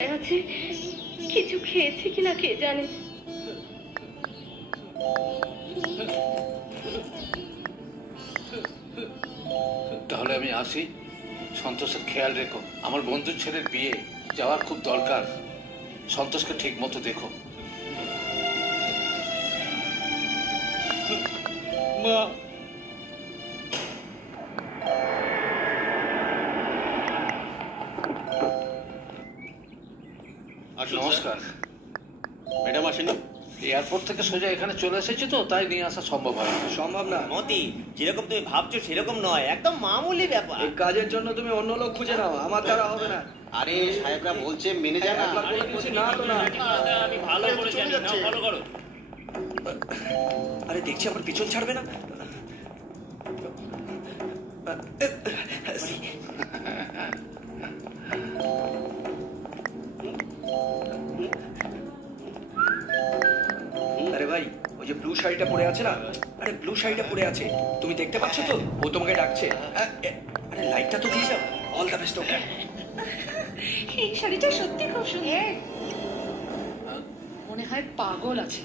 আছে, কিছু খেয়েছে কিনা কে জানে। তাহলে আমি আসি। সন্তোষের খেয়াল রেখো, আমার বন্ধুর ছেলের বিয়ে, যাওয়ার খুব দরকার। সন্তোষকে ঠিক মতো দেখো। মা, নমস্কার। ম্যাডাম আসেনি? এয়ারপোর্ট থেকে সোজা এখানে চলে এসেছি তো, তাই নিয়ে আসা সম্ভব হয় না। সম্ভব না মতি, যেরকম তুমি ভাবছো সেরকম নয়, একদম মামুলি ব্যাপার। এই কাজের জন্য তুমি অন্য লোক খুঁজে নাও, আমার দ্বারা হবে না। আরে সাহেবরা বলছে মেনে যা না। না তো না, আমি ভালো করে জানি না, ফলো করো। আরে দেখছি আমার পিছন ছাড়বে না। আরে ভাই, ওই যে ব্লু শাড়িটা পরে আছে না, আরে ব্লু শাড়িটা পরে আছে, তুমি দেখতে পাচ্ছ তো? ও তোমাকে ডাকছে। আরে লাইটটা তো দিয়ে যাও। All the best. ওকে, এই শাড়িটা সত্যি খুব সুন্দর। মনে হয় পাগল আছে।